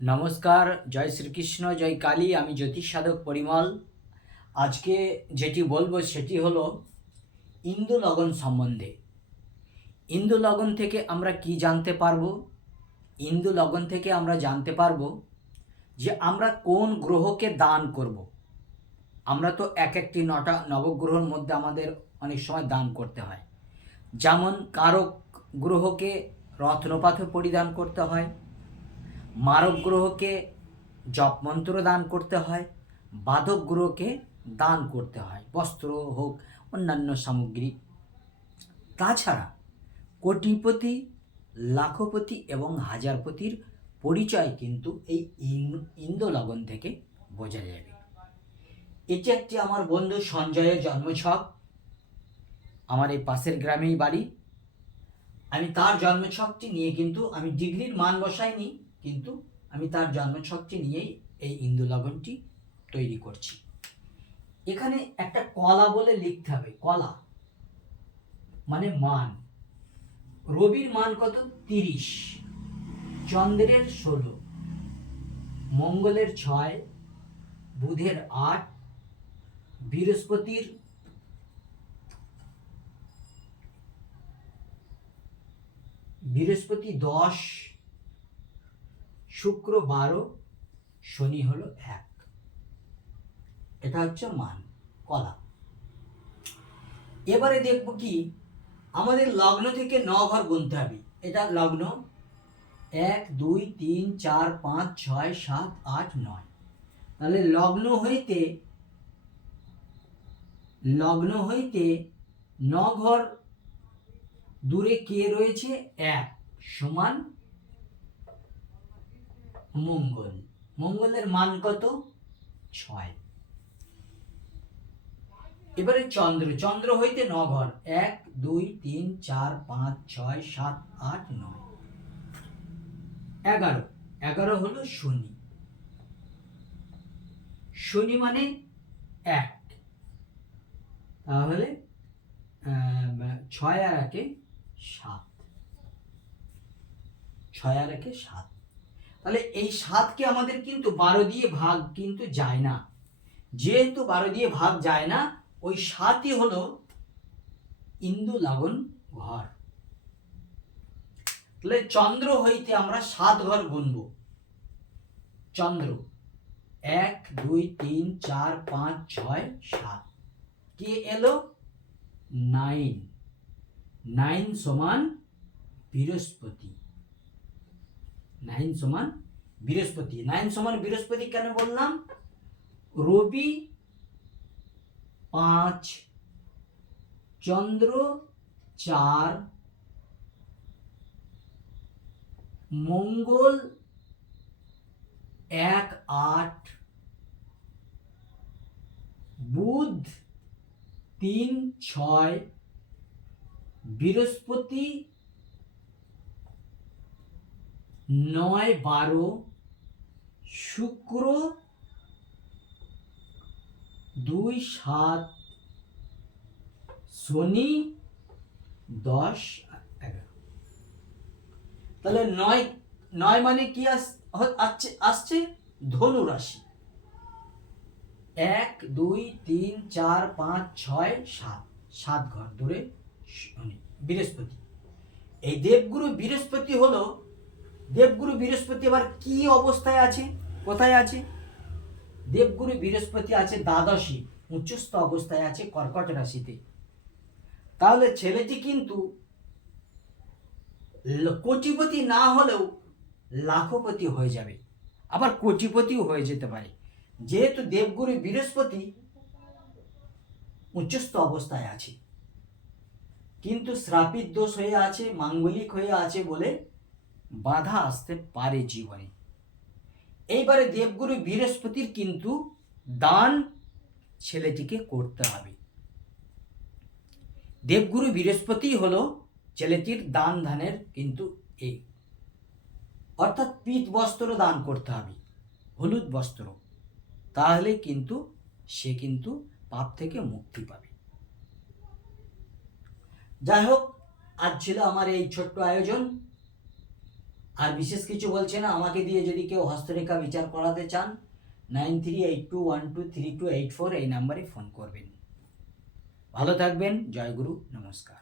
নমস্কার, জয় শ্রীকৃষ্ণ, জয় কালী, আমি জ্যোতিষ সাধক পরিমল। আজকে যেটি বলব সেটি হলো ইন্দু লগন সম্বন্ধে। ইন্দু লগন থেকে আমরা কি জানতে পারব? ইন্দু লগন থেকে আমরা জানতে পারব যে আমরা কোন গ্রহকে দান করব। আমরা তো এক একটি নটা নবগ্রহর মধ্যে আমাদের অনেক সময় দান করতে হয়। যেমন কারক গ্রহকে রত্নপাথর পরিধান করতে হয় মারক গ্রহকে জপমন্ত্র দান করতে হয় বাধক গ্রহকে দান করতে হয়, বস্ত্র হোক, অন্যান্য সামগ্রী। তাছাড়া কোটিপতি, লাখপতি এবং হাজারপতির পরিচয় কিন্তু এই ইন- ইন্দো লগন থেকে বোঝা যাবে। এটি একটি আমার বন্ধু সঞ্জয়ের জন্মছক। আমার এই পাশের গ্রামেই বাড়ি। আমি তার জন্মছকটি নিয়ে কিন্তু আমি ডিগ্রির মান বসাইনি। কিন্তু আমি তার জন্মছকটি নিয়েই এই ইন্দু লগনটি তৈরি করছি। এখানে একটা কলা বলে লিখতে হবে, কলা। মানে মান। রবির মান কত? তিরিশ। চন্দ্রের ষোলো। মঙ্গলের ছয়। বুধের আট। বৃহস্পতির বৃহস্পতি দশ। শুক্র বারো, শনি হলো এক। এটা হচ্ছে মান, কলা। এবারে দেখব কি, আমাদের লগ্ন থেকে ন ঘর গুনতে হবে। এটা লগ্ন এক, দুই, তিন, চার, পাঁচ, ছয়, সাত, আট, নয়। তাহলে লগ্ন হইতে লগ্ন হইতে ন ঘর দূরে কে রয়েছে? এক। সমান মঙ্গল। মঙ্গলের মান কত? ছয়। এবারে চন্দ্র। চন্দ্র হইতে ন ঘর এক, দুই, তিন, চার, পাঁচ, ছয়, সাত, আট, নয়। এগারো। এগারো হলো শনি। শনি মানে এক। তাহলে ছয় আর একে সাত। ছয় আর একে সাত। তাহলে এই সাতকে আমাদের কিন্তু বারো দিয়ে ভাগ কিন্তু যায় না। যেহেতু বারো দিয়ে ভাগ যায় না, ওই সাতই হলো ইন্দু লাগন ঘর। তাহলে চন্দ্র হইতে আমরা সাত ঘর গুনব। চন্দ্র, এক, দুই, তিন, চার, পাঁচ, ছয়, সাত। কি এলো? নাইন। নাইন সমান বৃহস্পতি। নাইন সমান বৃহস্পতি। নাইন সমান বৃহস্পতি কেন বললাম? রবি, পাঁচ, চন্দ্র, চার, মঙ্গল, এক, আট, বুধ, তিন, ছয়, বৃহস্পতি নয় বারো শুক্র দুই সাত শনি দশ এগারো। তাহলে নয় নয় মানে কি আসছে আসছে? ধনু রাশি। এক, দুই, তিন, চার, পাঁচ, ছয়, সাত। সাত ঘর ধরে বৃহস্পতি। এই দেবগুরু বৃহস্পতি হলো দেবগুরু বৃহস্পতি আবার কি অবস্থায় আছে? কোথায় আছে? দেবগুরু বৃহস্পতি আছে দ্বাদশী, উচ্চস্থ অবস্থায় আছে কর্কট রাশিতে। তাহলে ছেলেটি কিন্তু কোটিপতি না হলেও লাখপতি হয়ে যাবে। আবার কোটিপতিও হয়ে যেতে পারে। যেহেতু দেবগুরু বৃহস্পতি উচ্চস্থ অবস্থায় আছে। কিন্তু শ্রাপিত দোষ হয়ে আছে, মাঙ্গলিক হয়ে আছে বলে বাধা আসতে পারে জীবনে। এইবারে দেবগুরু বৃহস্পতির কিন্তু দান ছেলেটিকে করতে হবে। দেবগুরু বৃহস্পতি হলো ছেলেটির দান ধানের কিন্তু এ। অর্থাৎ পিত বস্ত্র দান করতে হবে, হলুদ বস্ত্র। তাহলে কিন্তু সে কিন্তু পাপ থেকে মুক্তি পাবে। যাই হোক, আজ ছিল আমার এই ছোট্ট আয়োজন। আর বিশেষ কিছু বলছে না, আমাকে দিয়ে যদি কেউ হস্তরেখা বিচার করাতে চান nine three eight two one two three two eight four এই নাম্বারে ফোন করবেন। ভালো থাকবেন জয়গুরু নমস্কার।